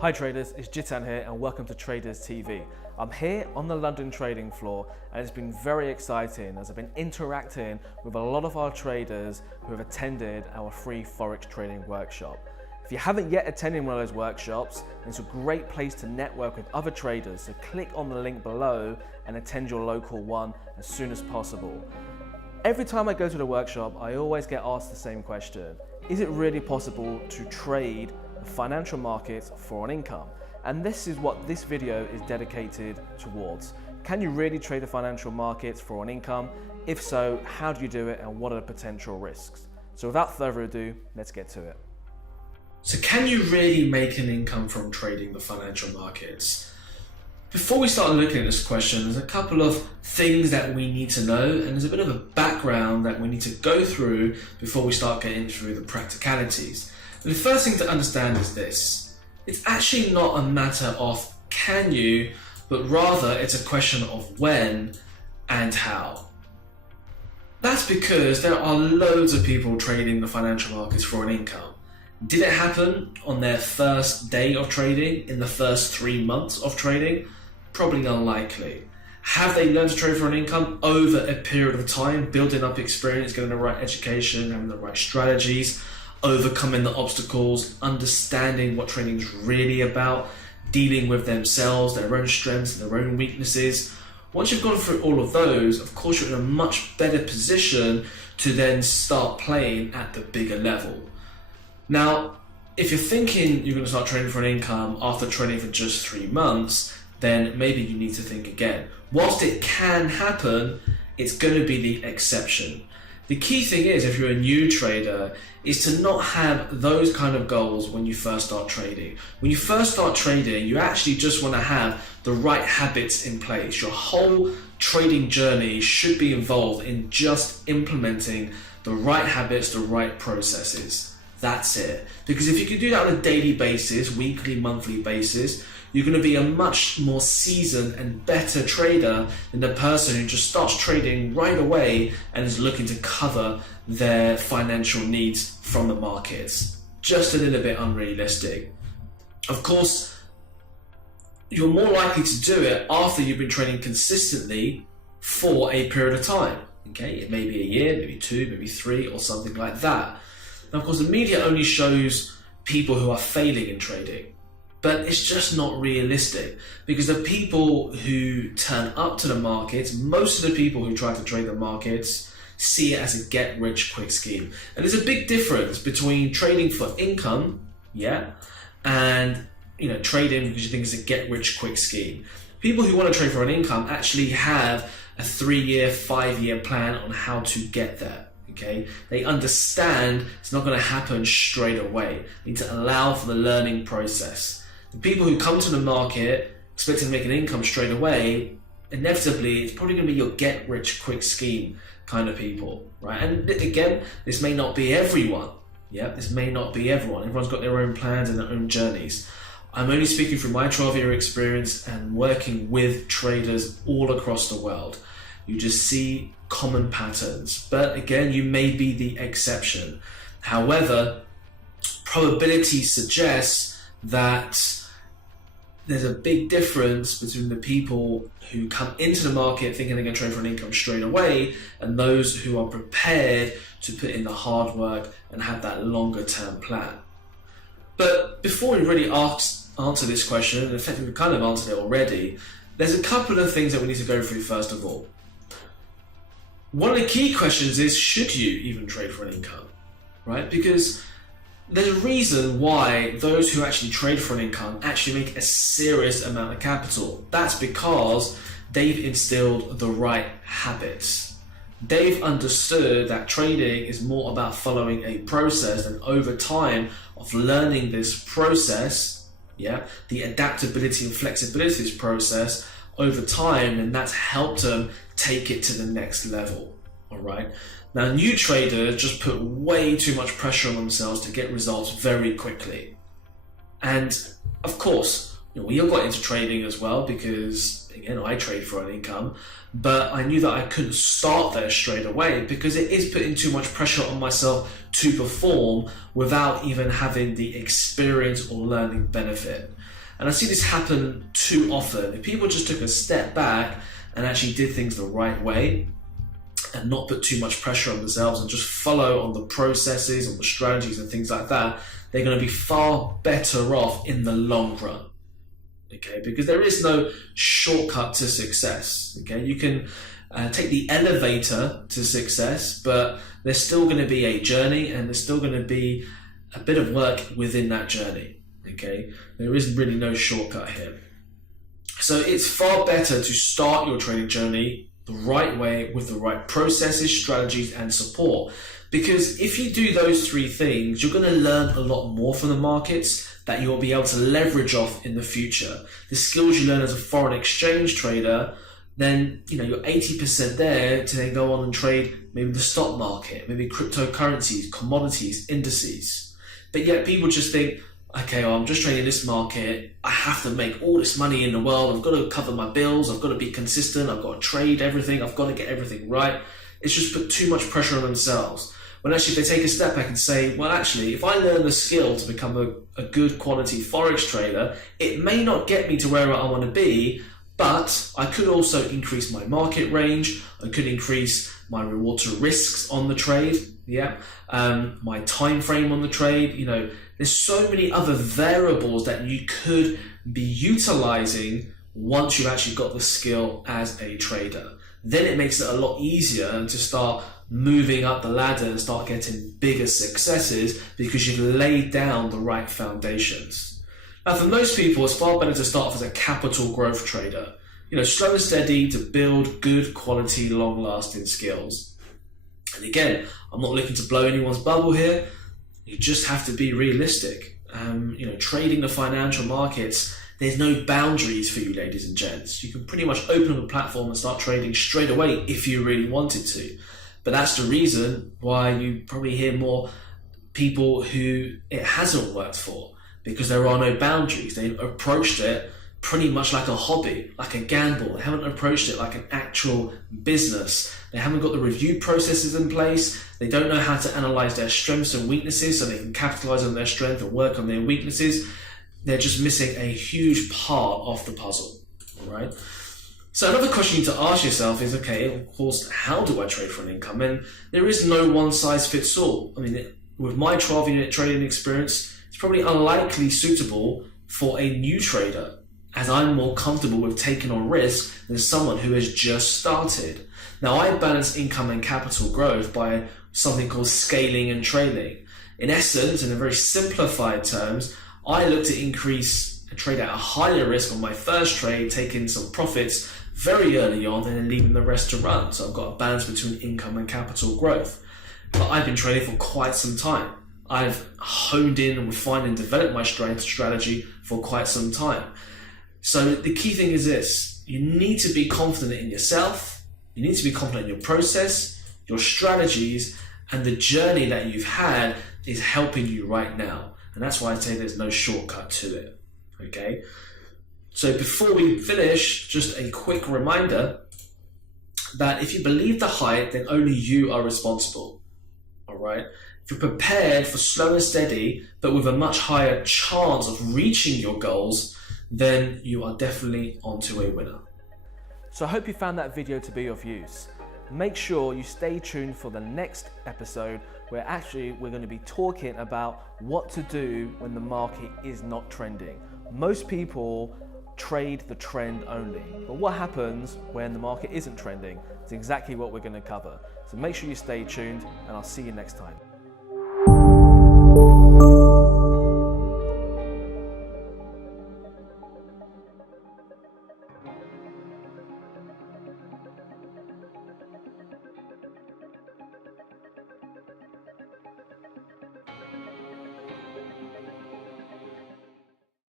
Hi traders, it's Jitan here and welcome to TradersTV. I'm here on the London trading floor and it's been very exciting as I've been interacting with a lot of our traders who have attended our free Forex trading workshop. If you haven't yet attended one of those workshops, then it's a great place to network with other traders, so click on the link below and attend your local one as soon as possible. Every time I go to the workshop, I always get asked the same question. Is it really possible to trade the financial markets for an income? And this is what this video is dedicated towards. Can you really trade the financial markets for an income? If so, how do you do it and what are the potential risks? So without further ado, let's get to it. So can you really make an income from trading the financial markets? Before we start looking at this question, there's a couple of things that we need to know, and there's a bit of a background that we need to go through before we start getting through the practicalities. And the first thing to understand is this. It's actually not a matter of can you, but rather it's a question of when and how. That's because there are loads of people trading the financial markets for an income. Did it happen on their first day of trading, in the first 3 months of trading? Probably unlikely. Have they learned to trade for an income over a period of time, building up experience, getting the right education, having the right strategies, overcoming the obstacles, understanding what trading is really about, dealing with themselves, their own strengths, their own weaknesses? Once you've gone through all of those, of course you're in a much better position to then start playing at the bigger level. Now, if you're thinking you're going to start trading for an income after trading for just 3 months, then maybe you need to think again. Whilst it can happen, it's going to be the exception. The key thing is, if you're a new trader, is to not have those kind of goals when you first start trading. When you first start trading, you actually just want to have the right habits in place. Your whole trading journey should be involved in just implementing the right habits, the right processes. That's it. Because if you can do that on a daily basis, weekly, monthly basis, you're going to be a much more seasoned and better trader than the person who just starts trading right away and is looking to cover their financial needs from the markets. Just a little bit unrealistic. Of course, you're more likely to do it after you've been trading consistently for a period of time. Okay, it may be a year, maybe 2, maybe 3, or something like that. Now, of course, the media only shows people who are failing in trading, but it's just not realistic, because the people who turn up to the markets, most of the people who try to trade the markets, see it as a get-rich-quick scheme. And there's a big difference between trading for income, and trading because you think it's a get-rich-quick scheme. People who want to trade for an income actually have a 3-year, 5-year plan on how to get there. Okay, they understand it's not going to happen straight away. They need to allow for the learning process. The people who come to the market expecting to make an income straight away, inevitably it's probably going to be your get-rich-quick scheme kind of people, right? And again, this may not be everyone. This may not be everyone. Everyone's got their own plans and their own journeys. I'm only speaking from my 12-year experience and working with traders all across the world. You just see common patterns, but again, you may be the exception. However, probability suggests that there's a big difference between the people who come into the market thinking they're going to trade for an income straight away and those who are prepared to put in the hard work and have that longer term plan. But before we really answer this question, and in fact we've kind of answered it already, there's a couple of things that we need to go through first of all. One of the key questions is, should you even trade for an income, right? Because there's a reason why those who actually trade for an income actually make a serious amount of capital. That's because they've instilled the right habits. They've understood that trading is more about following a process, and over time of learning this process, the adaptability and flexibility of this process over time, and that's helped them take it to the next level. All right. Now, new traders just put way too much pressure on themselves to get results very quickly. And of course, we all got into trading as well because Again, I trade for an income, but I knew that I couldn't start there straight away because it is putting too much pressure on myself to perform without even having the experience or learning benefit. And I see this happen too often. If people just took a step back and actually did things the right way and not put too much pressure on themselves and just follow on the processes, on the strategies and things like that, they're going to be far better off in the long run. Okay, because there is no shortcut to success. Okay, you can take the elevator to success, but there's still going to be a journey and there's still going to be a bit of work within that journey. Okay, there is really no shortcut here. So it's far better to start your trading journey the right way with the right processes, strategies, and support. Because if you do those three things, you're going to learn a lot more from the markets that you'll be able to leverage off in the future. The skills you learn as a foreign exchange trader, then you're 80% there to then go on and trade maybe the stock market, maybe cryptocurrencies, commodities, indices. But yet people just think, okay, well, I'm just trading this market. I have to make all this money in the world. I've got to cover my bills. I've got to be consistent. I've got to trade everything. I've got to get everything right. It's just put too much pressure on themselves. When actually if they take a step back and say, well, actually, if I learn the skill to become a good quality Forex trader, it may not get me to where I want to be, but I could also increase my market range. I could increase my reward to risks on the trade. My time frame on the trade. There's so many other variables that you could be utilizing once you've actually got the skill as a trader. Then it makes it a lot easier to start moving up the ladder and start getting bigger successes because you've laid down the right foundations. Now, for most people, it's far better to start off as a capital growth trader. Slow and steady to build good quality, long-lasting skills. And again, I'm not looking to blow anyone's bubble here. You just have to be realistic. Trading the financial markets, there's no boundaries for you, ladies and gents. You can pretty much open up a platform and start trading straight away if you really wanted to. But that's the reason why you probably hear more people who it hasn't worked for, because there are no boundaries. They've approached it pretty much like a hobby, like a gamble. They haven't approached it like an actual business. They haven't got the review processes in place. They don't know how to analyze their strengths and weaknesses so they can capitalize on their strength and work on their weaknesses. They're just missing a huge part of the puzzle, all right? So another question you need to ask yourself is, okay, of course, how do I trade for an income? And there is no one size fits all. I mean, with my 12-unit trading experience, it's probably unlikely suitable for a new trader, as I'm more comfortable with taking on risk than someone who has just started. Now, I balance income and capital growth by something called scaling and trailing. In essence, in a very simplified terms, I look to increase and trade at a higher risk on my first trade, taking some profits very early on and then leaving the rest to run. So I've got a balance between income and capital growth. But I've been trading for quite some time. I've honed in and refined and developed my strategy for quite some time. So the key thing is this: you need to be confident in yourself, you need to be confident in your process, your strategies, and the journey that you've had is helping you right now. And that's why I say there's no shortcut to it, okay? So before we finish, just a quick reminder that if you believe the hype, then only you are responsible, all right? If you're prepared for slow and steady, but with a much higher chance of reaching your goals, then you are definitely onto a winner. So I hope you found that video to be of use. Make sure you stay tuned for the next episode where actually we're going to be talking about what to do when the market is not trending. Most people trade the trend only, but what happens when the market isn't trending? It's exactly what we're going to cover. So make sure you stay tuned and I'll see you next time.